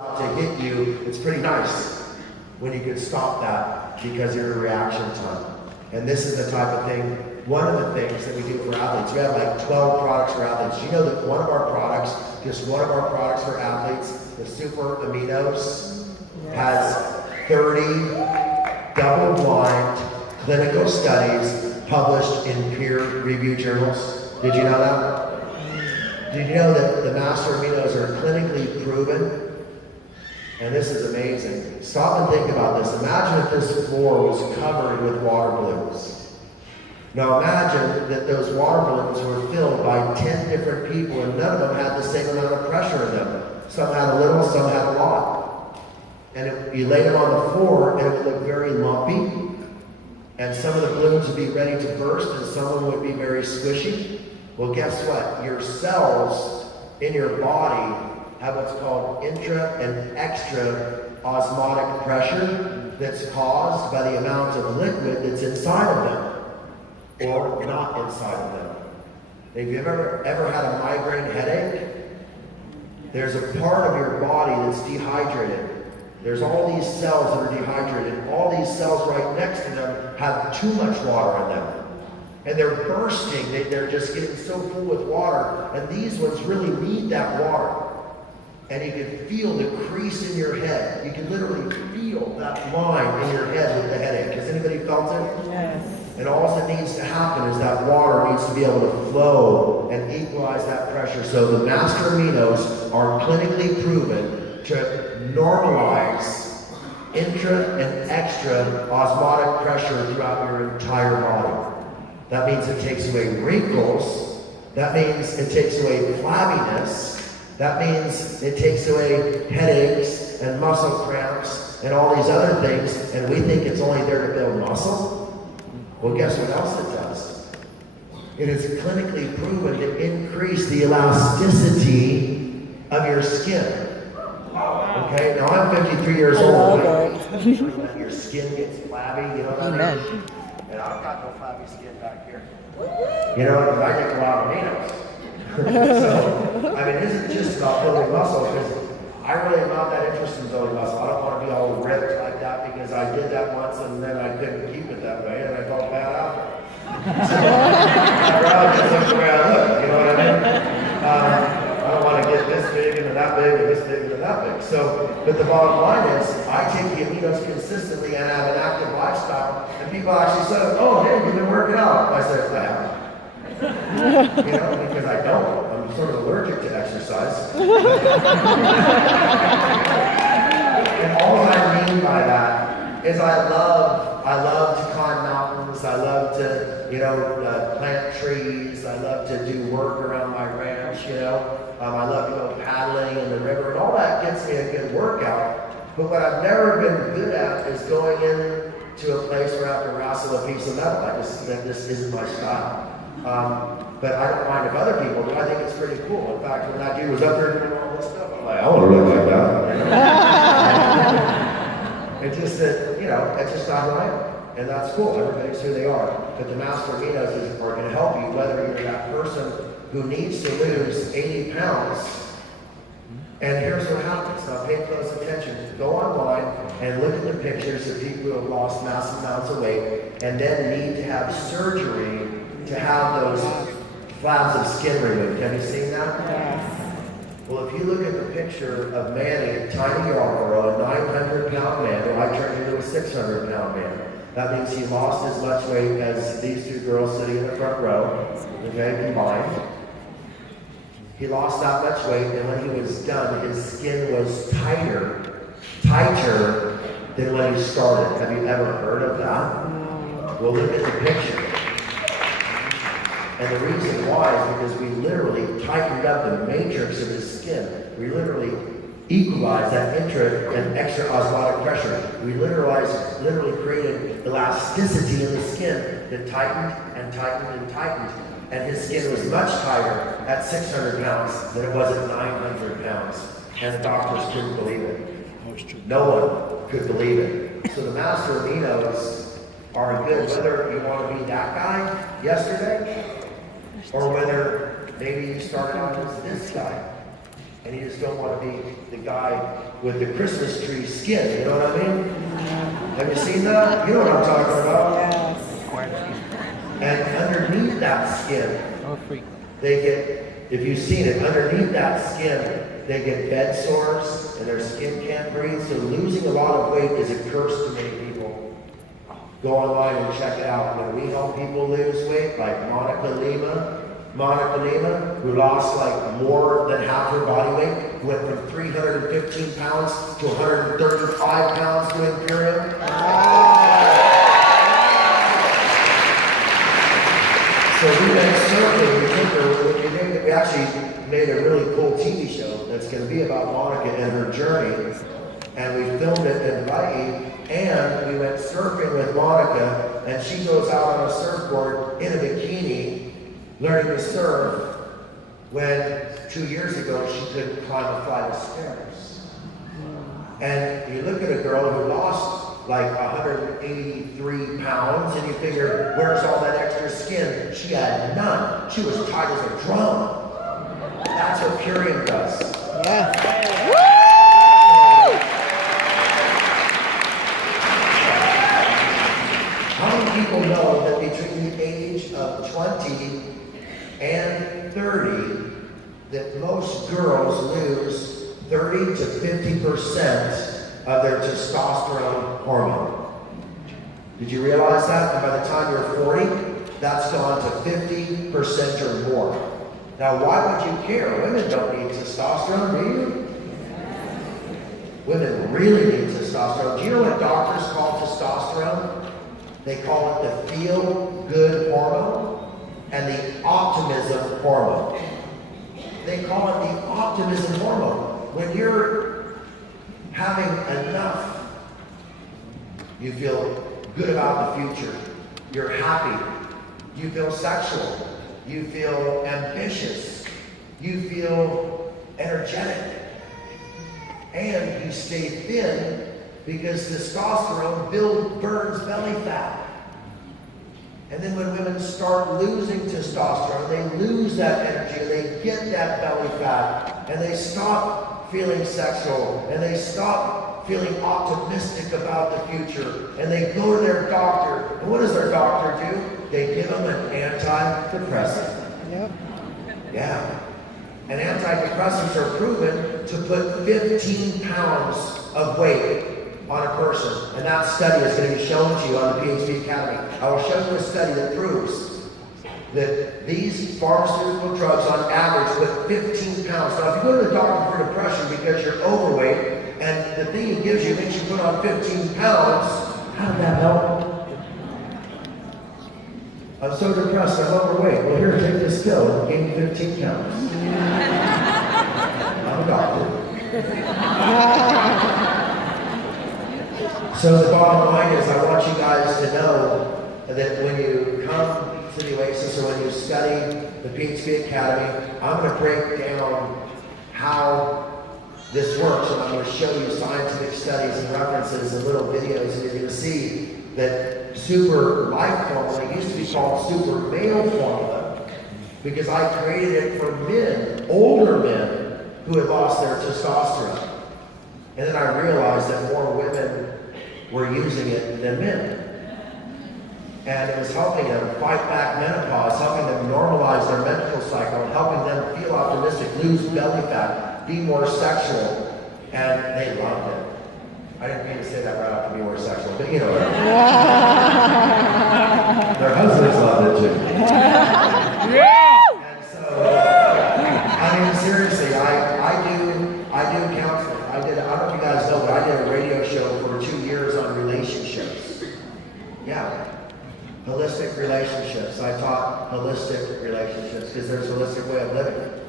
to hit you, it's pretty nice when you can stop that because of your reaction time. And this is the type of thing, one of the things that we do for athletes. We have like 12 products for athletes. Do you know that one of our products, just one of our products for athletes, the Super Aminos, has 30 double-blind clinical studies published in peer-reviewed journals? Did you know that? Did you know that the Master Aminos are clinically proven? And this is amazing. Stop and think about this. Imagine if this floor was covered with water balloons. Now imagine that those water balloons were filled by 10 different people and none of them had the same amount of pressure in them. Some had a little, some had a lot. And you lay them on the floor and it would look very lumpy. And some of the balloons would be ready to burst and some of them would be very squishy. Well, guess what? Your cells in your body have what's called intra and extra osmotic pressure that's caused by the amount of liquid that's inside of them or not inside of them. Have you ever had a migraine headache? There's a part of your body that's dehydrated. There's all these cells that are dehydrated. All these cells right next to them have too much water in them. And they're bursting. They're just getting so full with water. And these ones really need that water. And you can feel the crease in your head. You can literally feel that line in your head with the headache. Has anybody felt it? Yes. And all that needs to happen is that water needs to be able to flow and equalize that pressure. So the Master Aminos are clinically proven to normalize intra and extra osmotic pressure throughout your entire body. That means it takes away wrinkles. That means it takes away flabbiness. That means it takes away headaches and muscle cramps and all these other things, and we think it's only there to build muscle. Well, guess what else it does? It is clinically proven to increase the elasticity of your skin. Okay, now I'm 53 years old. When your skin gets flabby, you know what I mean? And I've got no flabby skin back here. You know, because I take a lot of aminos. So, I mean, it isn't just about building muscle, because I really am not that interested in building muscle. I don't want to be all ripped like that, because I did that once and then I couldn't keep it that way, and I felt bad after. So, I'd rather just look the way I look, you know what I mean? I don't want to get this big into that big and this big into that big. So, but the bottom line is, I take the aminos consistently and have an active lifestyle, and people actually say, oh, hey, you've been working out. I said, I haven't. You know, because I don't. I'm sort of allergic to exercise. And all I mean by that is I love to climb mountains. I love to, plant trees. I love to do work around my ranch, I love to go paddling in the river, and all that gets me a good workout. But what I've never been good at is going into a place where I have to wrestle a piece of metal. This isn't my style. But I don't mind if other people do. I think it's pretty cool. In fact, when that dude was up there doing all this stuff, I'm like, I want to look like that. It's just that, it's just not who I am. And that's cool. Everybody's who they are. But the Master Aminos are going to help you, whether you're that person who needs to lose 80 pounds. And here's what happens. Now pay close attention. Go online and look at the pictures of people who have lost massive amounts of weight and then need to have surgery to have those flabs of skin removed. Have you seen that? Yes. Well, if you look at the picture of Manny, Tiny Yarborough, a 900-pound man, who I turned into a 600-pound man. That means he lost as much weight as these two girls sitting in the front row, okay, combined. He lost that much weight, and when he was done, his skin was tighter than when he started. Have you ever heard of that? Well, look at the picture. And the reason why is because we literally tightened up the matrix of his skin. We literally equalized that intra and extra osmotic pressure. We literally created elasticity in the skin that tightened and tightened and tightened. And his skin was much tighter at 600 pounds than it was at 900 pounds. And the doctors couldn't believe it. No one could believe it. So the Master Aminos are good, whether you want to be that guy yesterday, or whether maybe you started out as this guy. and you just don't want to be the guy with the Christmas tree skin, you know what I mean? Have you seen that? You know what I'm talking about? Yes. And underneath that skin, they get, if you've seen it, underneath that skin, they get bed sores and their skin can't breathe. So losing a lot of weight is a curse to many people. Go online and check it out. When we help people lose weight, like Monica Lima, who lost like more than half her body weight, went from 315 pounds to 135 pounds to Imperium. So we went surfing, we actually made a really cool TV show that's going to be about Monica and her journey. And we filmed it in Hawaii, and we went surfing with Monica, and she goes out on a surfboard in a bikini, learning to surf, when 2 years ago she couldn't climb a flight of stairs. And you look at a girl who lost like 183 pounds, and you figure, where's all that extra skin? She had none. She was tight as a drum. That's what Purium does. Yeah. How many people know that between the age of 20 and 30, that most girls lose 30 to 50% of their testosterone hormone? Did you realize that? And by the time you're 40, that's gone to 50% or more. Now, why would you care? Women don't need testosterone, do you? Women really need testosterone. Do you know what doctors call testosterone? They call it the feel-good hormone and the optimism hormone. They call it the optimism hormone. When you're having enough, you feel good about the future. You're happy. You feel sexual. You feel ambitious. You feel energetic. And you stay thin because testosterone burns belly fat. And then when women start losing testosterone, they lose that energy, and they get that belly fat, and they stop feeling sexual, and they stop feeling optimistic about the future, and they go to their doctor. And what does their doctor do? They give them an antidepressant. Yep. Yeah. And antidepressants are proven to put 15 pounds of weight on a person. And that study is going to be shown to you on the PhD Academy. I will show you a study that proves that these pharmaceutical drugs on average put 15 pounds. Now, if you go to the doctor for depression because you're overweight, and the thing he gives you makes you put on 15 pounds, how did that help? I'm so depressed, I'm overweight. Well, here, take this pill and gain 15 pounds. I'm a doctor. So the bottom line is, I want you guys to know that when you come to the Oasis or when you study the PhD Academy, I'm going to break down how this works, and I'm going to show you scientific studies and references and little videos, and you're going to see that super life formula used to be called super male formula because I created it for men, older men, who had lost their testosterone. And then I realized that more women were using it than men. And it was helping them fight back menopause, helping them normalize their menstrual cycle, and helping them feel optimistic, lose belly fat, be more sexual. And they loved it. I didn't mean to say that right after being more sexual, but you know what I mean. Their husbands loved it too. And so, I mean, seriously, I do counseling. I don't know if you guys know, but I did a radio show for 2 years on relationships. Yeah. Holistic relationships. I taught holistic relationships because there's a holistic way of living.